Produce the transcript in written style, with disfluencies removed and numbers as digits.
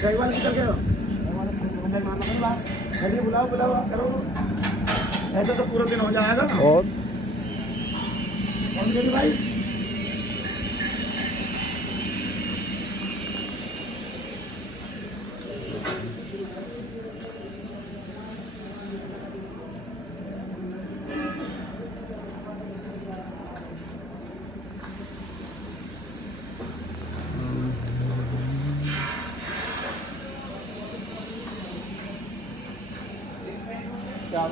जयवाल किधर गए? चलिए बुलाओ बुलाओ करो। ऐसा तो पूरा दिन हो जाएगा ना। और भाई क्या